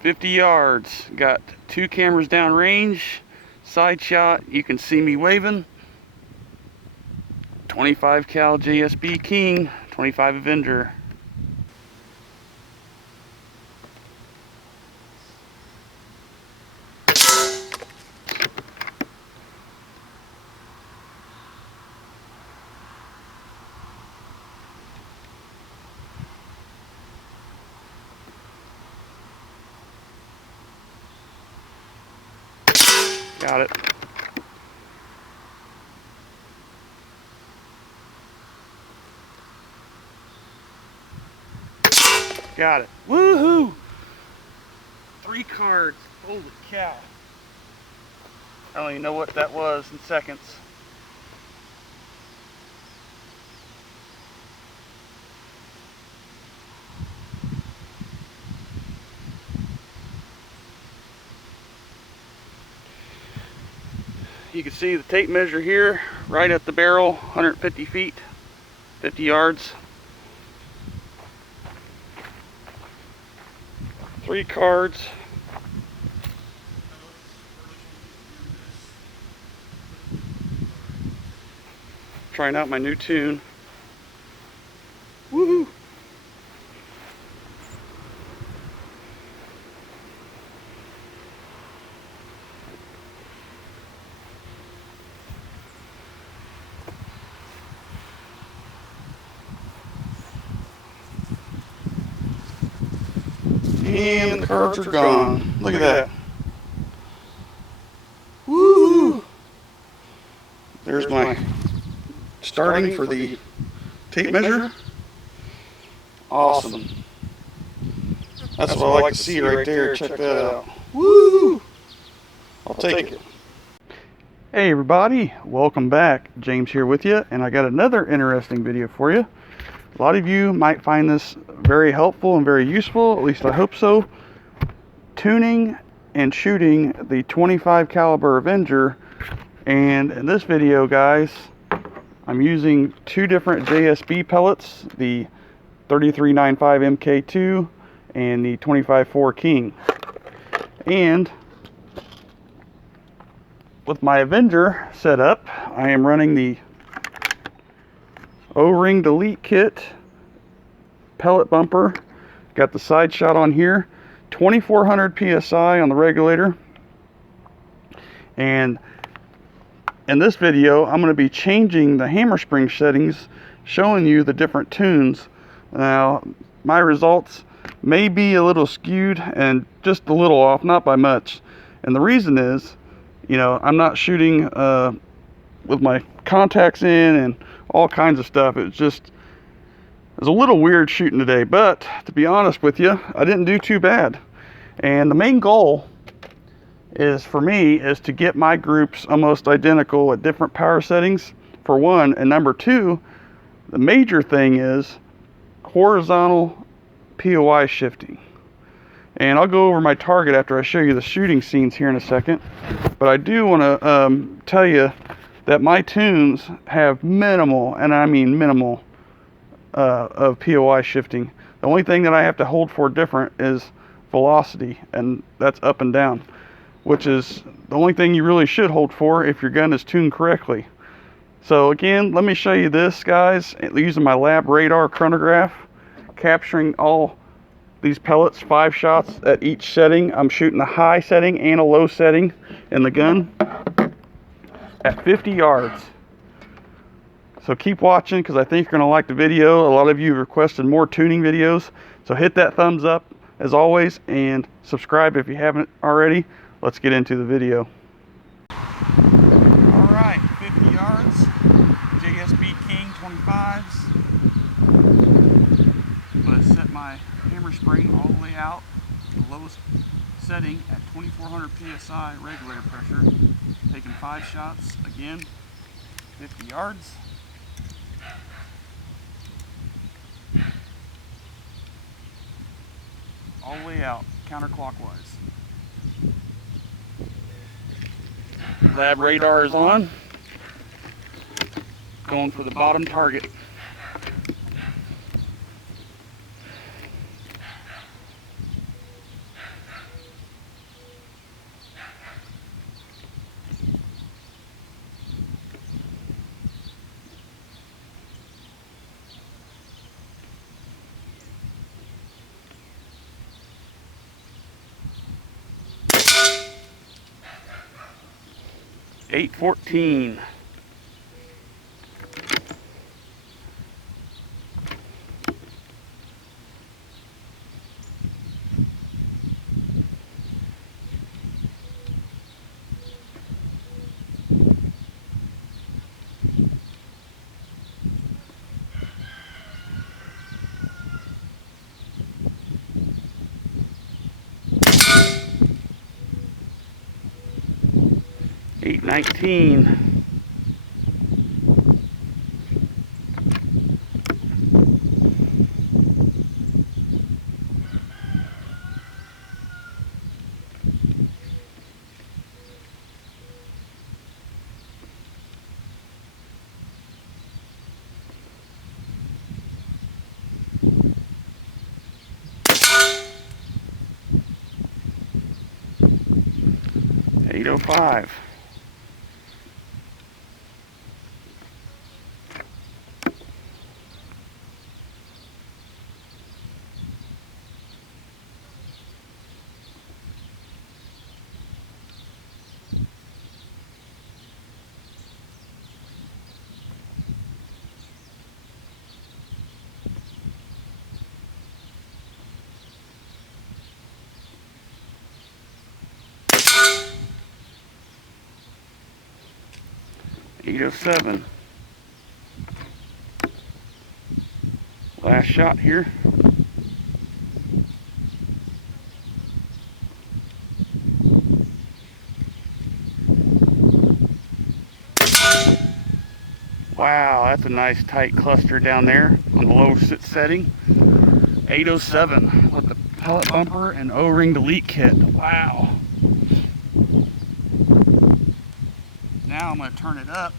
50 yards. Got 2 cameras down range. Side shot, you can see me waving. 25 cal JSB King, 25 Avenger. Got it. Got it. Woohoo! 3 cards. Holy cow. I don't even know what that was in seconds. You can see the tape measure here, right at the barrel, 150 feet, 50 yards. 3 cards. Trying out my new tune. Woohoo! And the cards are gone. Look at that. Woo! There's my starting for the tape measure. Awesome. That's what I like to see right there. Check that out. Woo! I'll take it. Hey everybody, welcome back. James here with you, and I got another interesting video for you. A lot of you might find this very helpful and very useful, at least I hope so. Tuning and shooting the 25 caliber Avenger, and in this video guys, I'm using 2 different JSB pellets, the 3395 MK2 and the 25-4 King. And with my Avenger set up, I am running the O-ring delete kit pellet bumper. Got the side shot on here, 2400 psi on the regulator. And in this video I'm going to be changing the hammer spring settings, showing you the different tunes. Now my results may be a little skewed and just a little off, not by much, and the reason is, you know, I'm not shooting with my contacts in and all kinds of stuff. It was a little weird shooting today, but to be honest with you, I didn't do too bad. And the main goal is for me is to get my groups almost identical at different power settings, for one, and number 2, the major thing is horizontal POI shifting. And I'll go over my target after I show you the shooting scenes here in a second, but I do want to tell you that my tunes have minimal, and I mean minimal, of POI shifting. The only thing that I have to hold for different is velocity, and that's up and down, which is the only thing you really should hold for if your gun is tuned correctly. So again, let me show you this, guys, using my lab radar chronograph, capturing all these pellets, 5 shots at each setting. I'm shooting a high setting and a low setting in the gun at 50 yards. So keep watching, because I think you're going to like the video. A lot of you requested more tuning videos, so hit that thumbs up as always and subscribe if you haven't already. Let's get into the video. Alright, 50 yards, JSB King 25s. I'm going to set my hammer spring all the way out, the lowest setting at 2400 psi regulator pressure, taking 5 shots, again, 50 yards. All the way out, counterclockwise. Lab radar is on. Going for the bottom target. 814. $8.19. $8.05. $8.07. Last shot here. Wow, that's a nice tight cluster down there on the low sit setting. 807 with the pellet bumper and O-ring delete kit. Wow. Now I'm going to turn it up.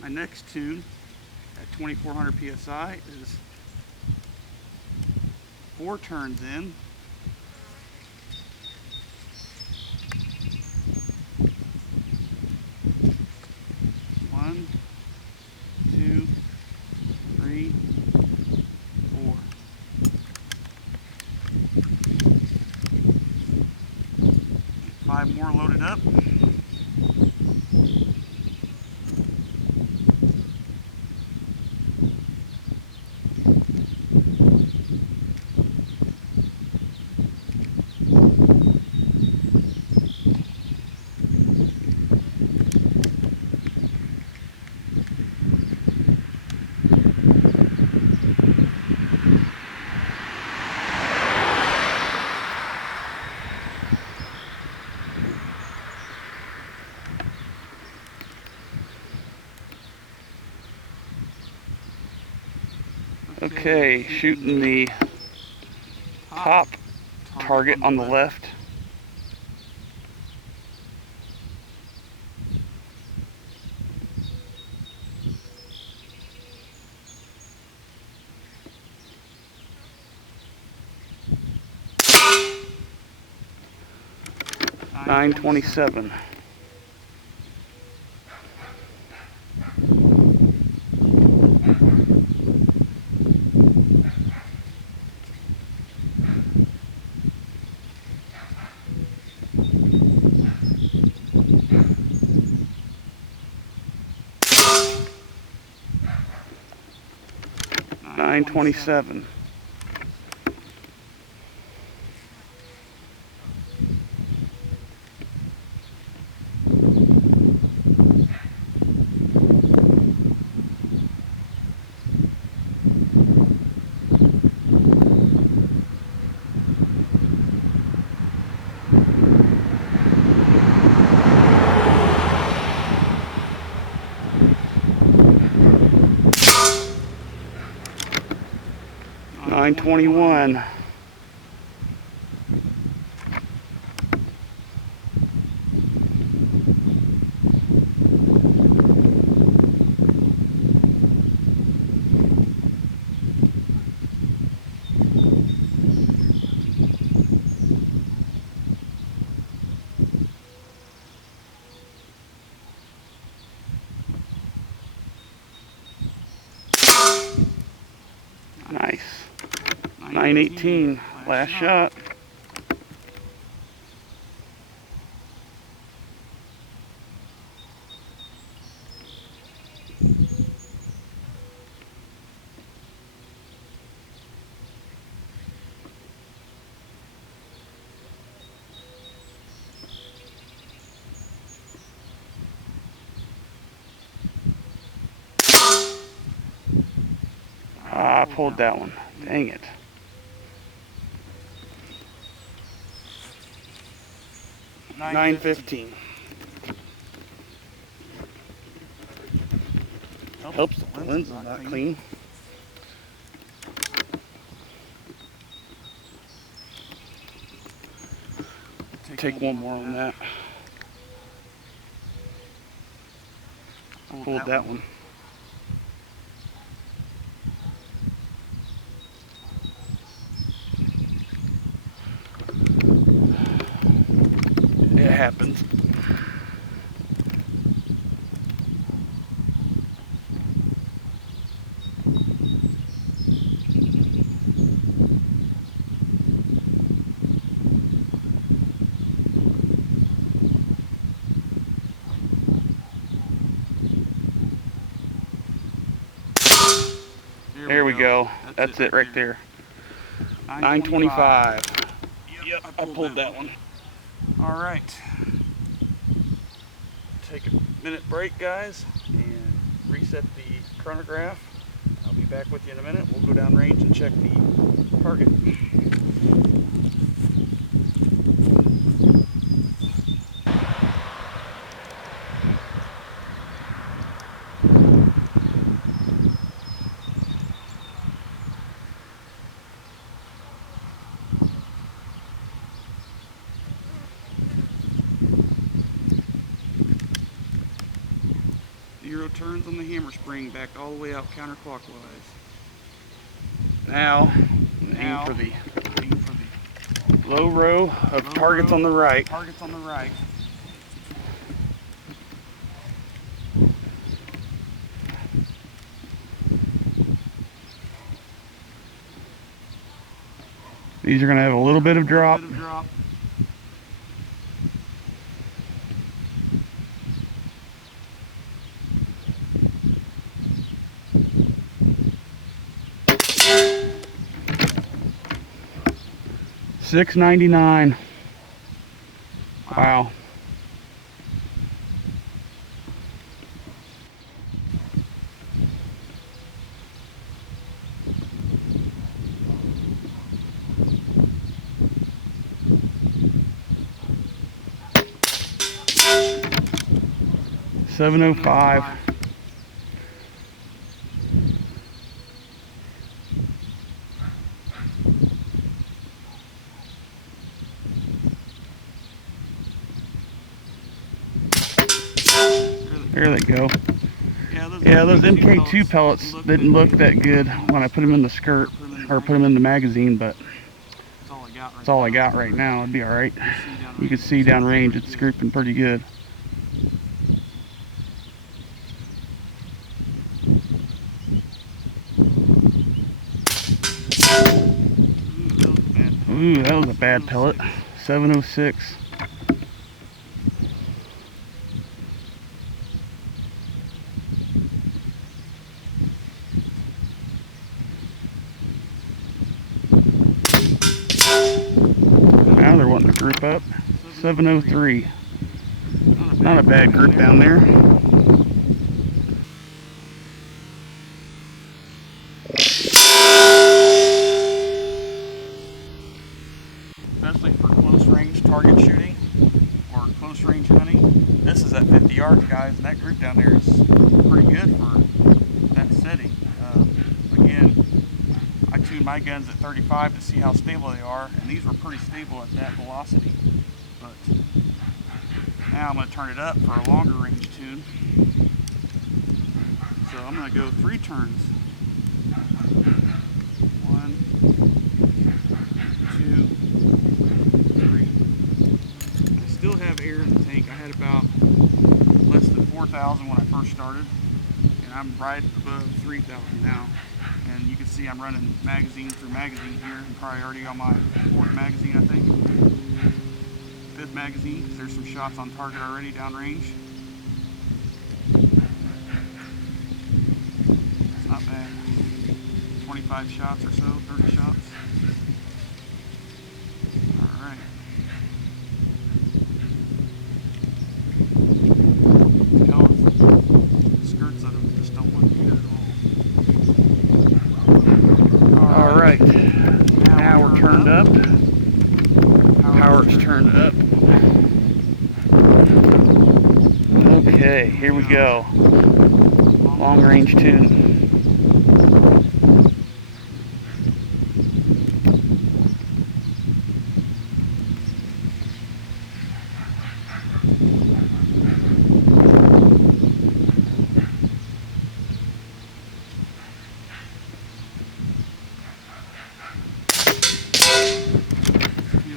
My next tune at 2400 psi is 4 turns in. One, 2, 3, 4. Five more loaded up. Okay, shooting the top target on the left. $9.27. $9.27. $9.21. Nice. 918, last shot. pulled that one. Dang it. $9.15. Helps the lens is not clean. Take one more on that. Pulled that one. It happens. There we go. That's it right there. 925. Yep, I pulled that one. All right. Take a minute break, guys, and reset the chronograph. I'll be back with you in a minute. We'll go down range and check the target. Zero turns on the hammer spring, back all the way out counterclockwise. Now aim for the low row of targets on the right. These are going to have a little bit of drop. 699. Wow. $705. There they go. Yeah, those MK2 pellets didn't look that good when I put them in the skirt or put them in the magazine, but that's all I got right now. It'd be all right. You can see down range it's grouping pretty good. Ooh, that was a bad pellet. 706. Now they're wanting to group up. 703. Not a bad group down there. Especially for close range target shooting or close range hunting. This is at 50 yards, guys, and that group down there is pretty good for that setting. Again, I tune my guns at 35 to see how stable they are, and these were pretty stable at that velocity. But now I'm going to turn it up for a longer range tune. So I'm going to go 3 turns. 1, 2, 3. I still have air in the tank. I had about less than 4,000 when I first started, and I'm right above 3,000 now. And you can see I'm running magazine through magazine here. I'm probably already on my 4th magazine, I think. 5th magazine, because there's some shots on target already downrange. It's not bad. 25 shots or so, 30 shots. Alright. Skirts of them just don't look good at all. right, now we're turned up. Power is turned up. Okay, here we go. Long range tune.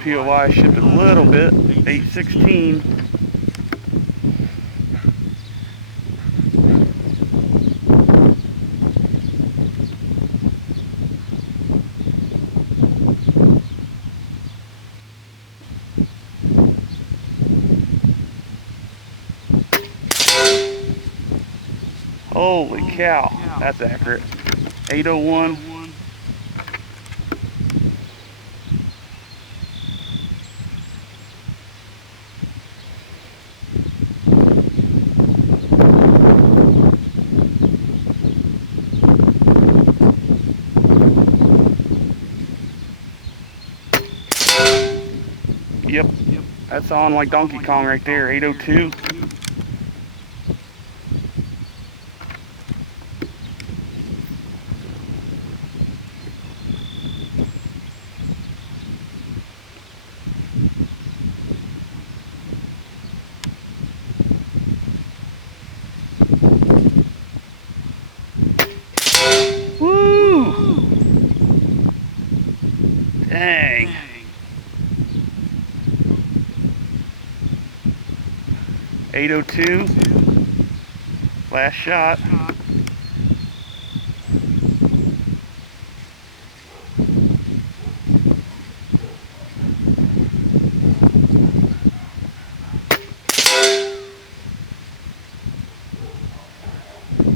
POI shifted a little bit, 816. Holy cow, that's accurate. 801. Yep, that's on like Donkey Kong right there, 802. Woo! Dang. 802. Last shot.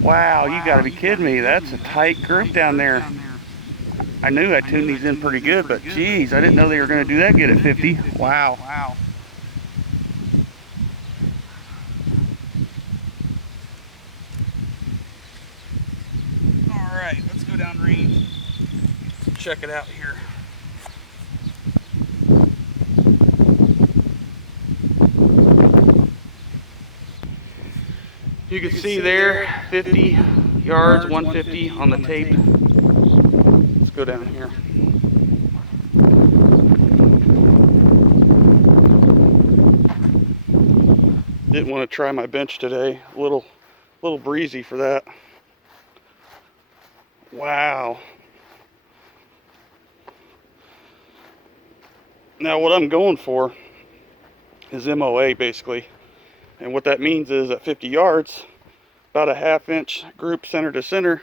Wow, you gotta be kidding me. That's a tight group down there. I knew I tuned these in pretty good, but geez, I didn't know they were gonna do that good at 50. Wow. Alright, let's go down range. Check it out here. You can see there, 50 yards, 150 on the tape. Let's go down here. Didn't want to try my bench today. A little breezy for that. Wow. Now what I'm going for is MOA basically. And what that means is at 50 yards, about a 1/2 inch group center to center.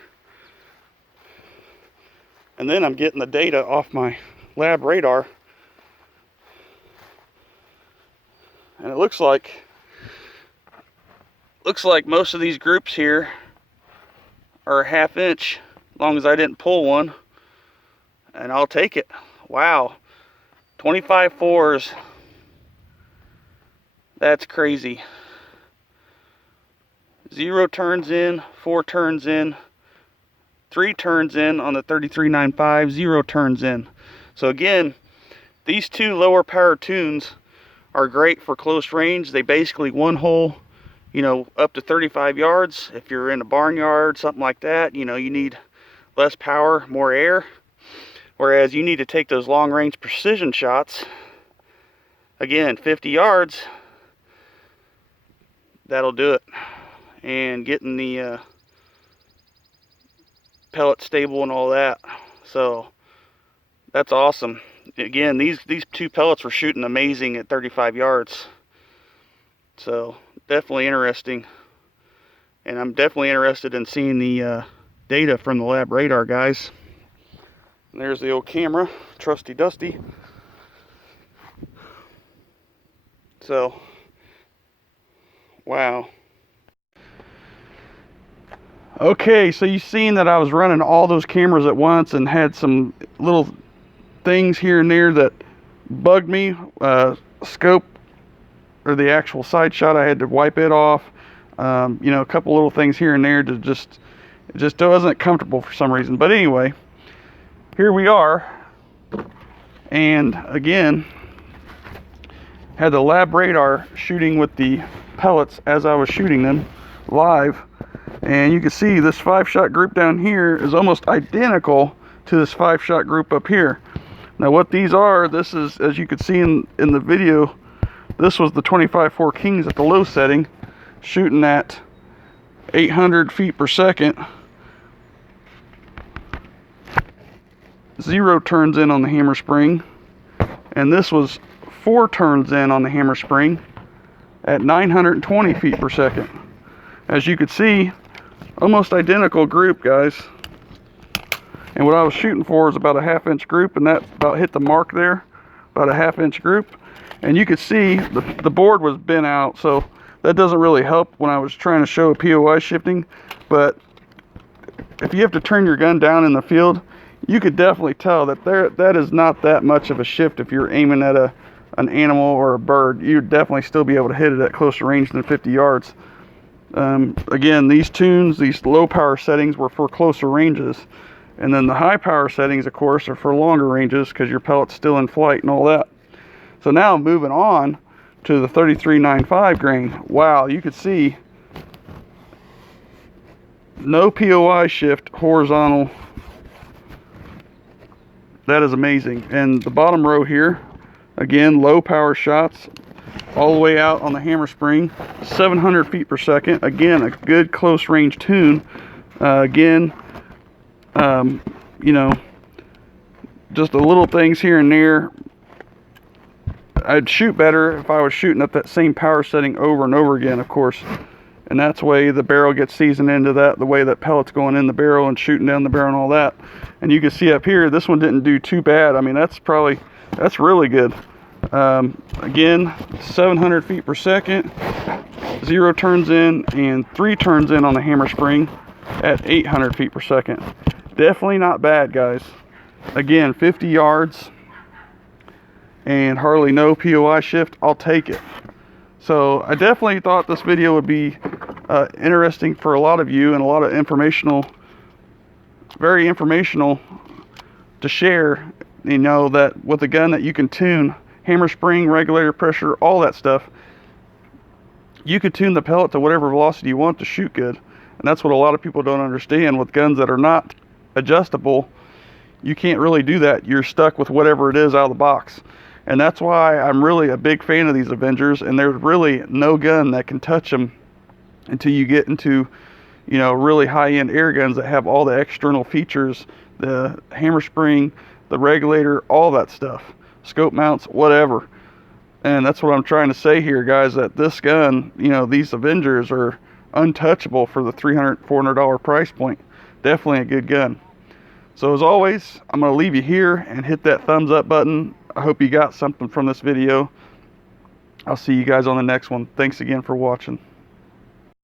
And then I'm getting the data off my lab radar. And it looks like most of these groups here are a 1/2 inch, as long as I didn't pull one. And I'll take it. Wow. 25 fours. That's crazy. 0 turns in, 4 turns in, 3 turns in on the 3395, 0 turns in. So again, these two lower power tunes are great for close range. They basically one hole, you know, up to 35 yards. If you're in a barnyard, something like that, you know, you need less power, more air. Whereas you need to take those long range precision shots. Again, 50 yards, that'll do it. And getting the pellet stable and all that. So that's awesome. Again, these two pellets were shooting amazing at 35 yards. So definitely interesting. And I'm definitely interested in seeing the data from the lab radar, guys. And there's the old camera, trusty dusty. So, wow. Okay, so you've seen that I was running all those cameras at once and had some little things here and there that bugged me. Scope, or the actual side shot, I had to wipe it off. You know, a couple little things here and there to just wasn't comfortable for some reason. But anyway, here we are. And again, had the lab radar shooting with the pellets as I was shooting them live. And you can see this 5-shot group down here is almost identical to this 5-shot group up here. Now what these are, this is, as you can see in the video, this was the 25-4 Kings at the low setting, shooting at 800 feet per second. 0 turns in on the hammer spring, and this was 4 turns in on the hammer spring at 920 feet per second. As you could see, almost identical group, guys. And what I was shooting for is about a 1/2-inch group, and that about hit the mark there, about a 1/2-inch group. And you could see the board was bent out, so that doesn't really help when I was trying to show a POI shifting. But if you have to turn your gun down in the field, you could definitely tell that that is not that much of a shift. If you're aiming at an animal or a bird, you'd definitely still be able to hit it at closer range than 50 yards. Again, these tunes, these low power settings were for closer ranges. And then the high power settings, of course, are for longer ranges because your pellet's still in flight and all that. So now moving on to the 33.95 grain. Wow, you could see no POI shift horizontal. That is amazing. And the bottom row here, again, low power shots all the way out on the hammer spring, 700 feet per second. Again, a good close range tune. You know, just the little things here and there. I'd shoot better if I was shooting at that same power setting over and over again, of course. And that's the way the barrel gets seasoned into that, the way that pellet's going in the barrel and shooting down the barrel and all that. And you can see up here, this one didn't do too bad. I mean, that's really good. Again, 700 feet per second, 0 turns in and 3 turns in on the hammer spring at 800 feet per second. Definitely not bad, guys. Again, 50 yards and hardly no POI shift. I'll take it. So I definitely thought this video would be interesting for a lot of you, and a lot of informational, very informational to share. You know, that with a gun that you can tune, hammer spring, regulator pressure, all that stuff, you could tune the pellet to whatever velocity you want to shoot good. And that's what a lot of people don't understand. With guns that are not adjustable, you can't really do that. You're stuck with whatever it is out of the box. And that's why I'm really a big fan of these Avengers, and there's really no gun that can touch them until you get into, you know, really high-end air guns that have all the external features, the hammer spring, the regulator, all that stuff, scope mounts, whatever. And that's what I'm trying to say here, guys, that this gun, you know, these Avengers are untouchable for the $300, $400 price point. Definitely a good gun. So as always, I'm going to leave you here and hit that thumbs up button. I hope you got something from this video. I'll see you guys on the next one. Thanks again for watching.